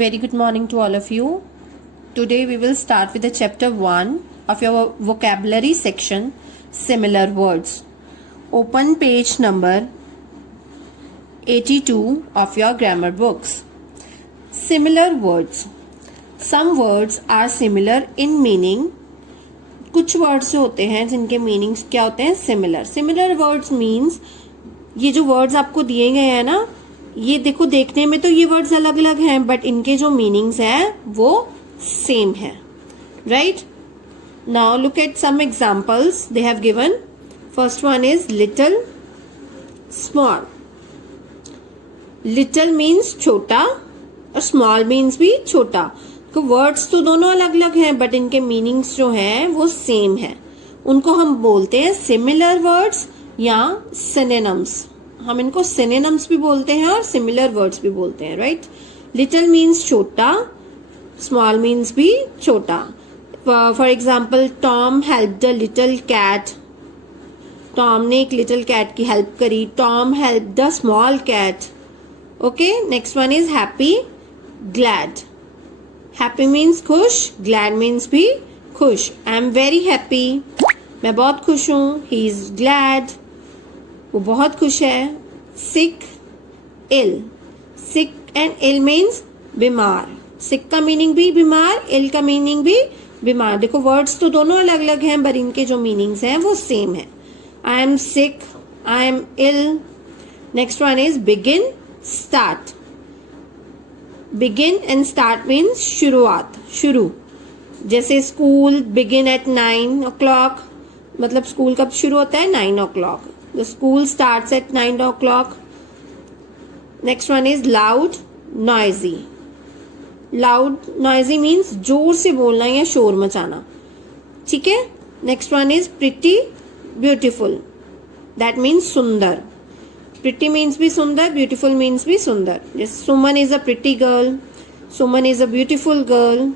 Very good morning to all of you. Today we will start with the chapter 1 of your vocabulary section, similar words. Open page number 82 of your grammar books. Similar words. Some words are similar in meaning. कुछ words जो होते हैं जिनके meanings क्या होते हैं, similar. Similar words means ये जो वर्ड्स आपको दिए गए हैं ना, ये देखो देखने में तो ये वर्ड्स अलग अलग हैं बट इनके जो मीनिंग्स हैं वो सेम है. Right. Now look at some examples they have given. First one is little, small. Little means छोटा और स्मॉल मीन्स भी छोटा. तो वर्ड्स तो दोनों अलग अलग हैं बट इनके मीनिंग्स जो हैं वो सेम है. उनको हम बोलते हैं सिमिलर वर्ड्स या सिनोनिम्स. हम इनको सिनोनिम्स भी बोलते हैं और सिमिलर वर्ड्स भी बोलते हैं. राइट. लिटिल मीन्स छोटा, स्मॉल मीन्स भी छोटा. For example, Tom help the little cat. Tom ने एक लिटिल कैट की हेल्प करी. Tom help the small cat. Okay. Next one is happy, glad. Happy means खुश, ग्लैड मीन्स भी खुश. आई एम वेरी हैप्पी, मैं बहुत खुश हूं. ही इज ग्लैड, वो बहुत खुश है. सिक, इल. सिक एंड इल मीन्स बीमार. सिक का मीनिंग भी बीमार, इल का मीनिंग भी बीमार. देखो वर्ड्स तो दोनों अलग अलग हैं पर इनके जो मीनिंग्स हैं वो सेम है. I am sick, I am ill. Next one is begin, start. Begin and start means शुरुआत, शुरू. जैसे स्कूल बिगिन एट 9 o'clock, मतलब स्कूल कब शुरू होता है, 9 o'clock. The school starts at 9 o'clock. Next one is loud, noisy. Loud, noisy means जोर से बोलना या शोर मचाना. ठीक है. Next one is pretty, beautiful. That means सुंदर. Pretty means भी सुंदर, beautiful means भी सुंदर. Yes, Suman is a pretty girl. Suman is a beautiful girl.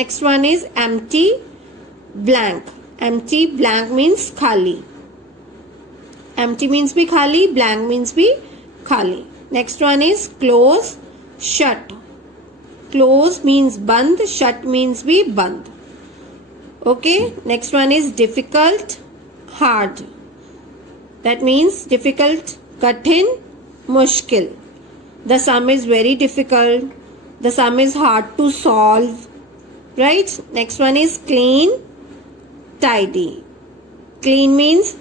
Next one is empty, blank. Empty, blank means खाली. Empty means भी खाली, blank means भी खाली. Next one is close, shut. Close means बंद, shut means भी बंद. Okay. Next one is difficult, hard. That means difficult, कठिन, मुश्किल. The sum is very difficult. The sum is hard to solve. Right. Next one is clean, tidy. Clean means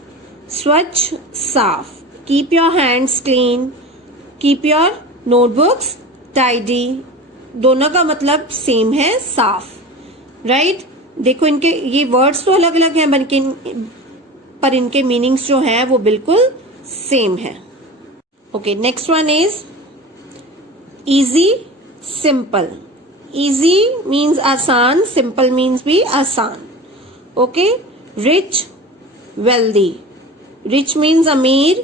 स्वच्छ, साफ. Keep your hands clean, keep your notebooks tidy. दोनों का मतलब same है, साफ. Right. देखो इनके ये वर्ड्स तो अलग अलग हैं पर इनके मीनिंग्स जो हैं वो बिल्कुल सेम है. Okay. Next one is easy, simple. Easy means आसान, सिंपल मीन्स भी आसान. Okay. Rich, wealthy. Rich means अमीर,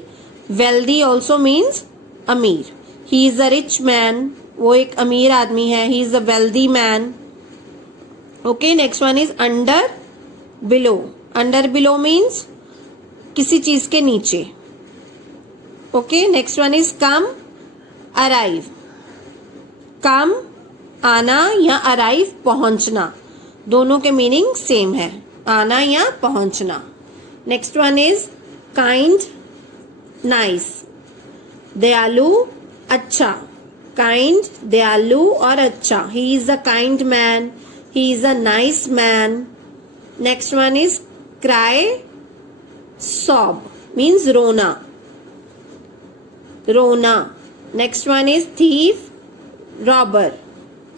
wealthy also means अमीर. He is a rich man. वो एक अमीर आदमी है. He is a wealthy man. Okay. Next one is under, below. Under, below means किसी चीज के नीचे. Okay. Next one is come, arrive. Come आना या arrive पहुंचना. दोनों के मीनिंग सेम है, आना या पहुंचना. Next one is kind, nice. दयालु, अच्छा. काइंड, दयालु और अच्छा. He is a kind man, he is a nice man. Next one is cry, sob means रोना, रोना. Next one is thief, robber.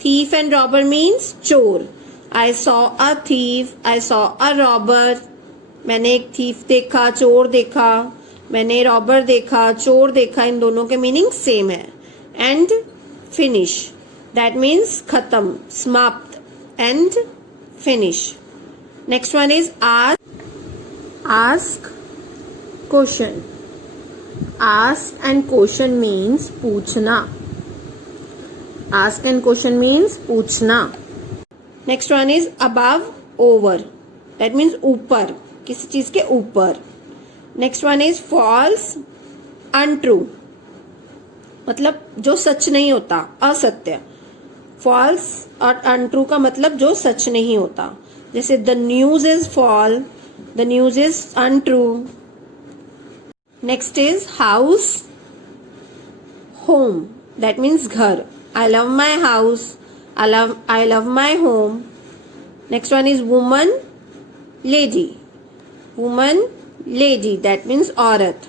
Thief and robber means चोर. I saw a thief, I saw a robber. मैंने एक thief देखा, चोर देखा. मैंने robber देखा, चोर देखा. इन दोनों के मीनिंग सेम है. एंड फिनिश, दैट मीन्स खत्म, समाप्त. End finish. Next one is ask, question. Ask and question means पूछना. आस्क एंड क्वेश्चन मीन्स पूछना. Next one is above, over. That means ऊपर, किसी चीज के ऊपर. Next one is false, untrue. मतलब जो सच नहीं होता, असत्य. फॉल्स और अनट्रू का मतलब जो सच नहीं होता, जैसे the news is false, the news is untrue. Next is house, home, that means घर. I love my house, I love my home. Next one is woman, lady, woman, lady, that means औरत.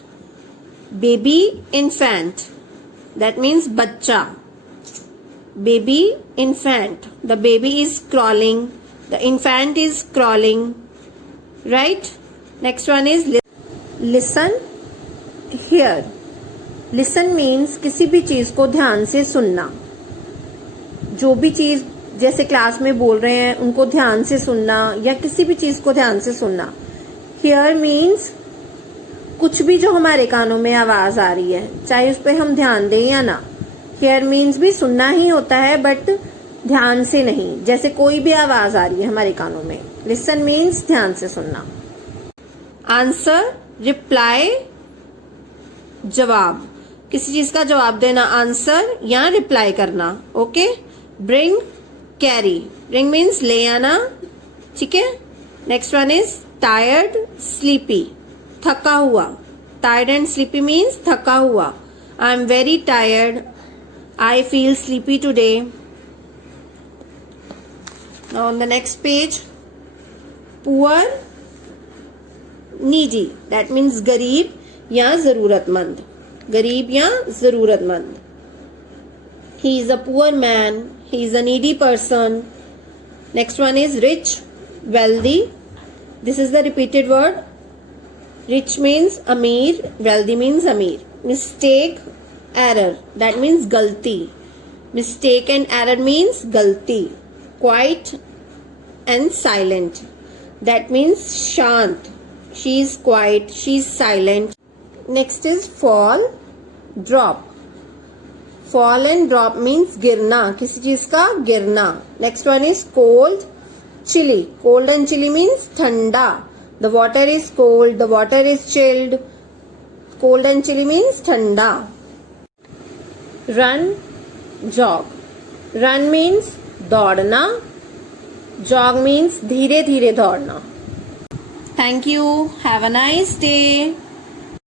Baby, infant, that means बच्चा. Baby, infant. The baby is crawling. The infant is crawling. Right? Next one is listen, hear. Listen means किसी भी चीज को ध्यान से सुनना. जो भी चीज जैसे क्लास में बोल रहे हैं उनको ध्यान से सुनना, या किसी भी चीज को ध्यान से सुनना. Hear means कुछ भी जो हमारे कानों में आवाज आ रही है, चाहे उस पर हम ध्यान दें या ना. हेयर मीन्स भी सुनना ही होता है, बट ध्यान से नहीं. जैसे कोई भी आवाज आ रही है हमारे कानों में. लिसन मीन्स ध्यान से सुनना. आंसर, रिप्लाई, जवाब, किसी चीज का जवाब देना आंसर या रिप्लाई करना. Okay. Bring, carry. Bring means ले आना. ठीक है. Next one is tired, sleepy, थका हुआ. टायर्ड एंड स्लीपी मीन्स थका हुआ. I am very tired, I feel sleepy today. Now on the next page, poor, needy, that means गरीब या जरूरतमंद. गरीब या जरूरतमंद. He is a poor man. He is a needy person. Next one is rich, wealthy. This is the repeated word. Rich means अमीर, wealthy means अमीर. Mistake, error, that means गलती. Mistake and error means गलती. Quiet and silent, that means शांत. She is quiet, she is silent. Next is fall, drop. Fall and drop means गिरना, किसी चीज का गिरना. Next one is cold, chilly. Cold and chilly means ठंडा. The water is cold, the water is chilled. Cold and chilly means ठंडा. Run, jog. Run means दौड़ना. Jog means धीरे धीरे दौड़ना. Thank you. Have a nice day.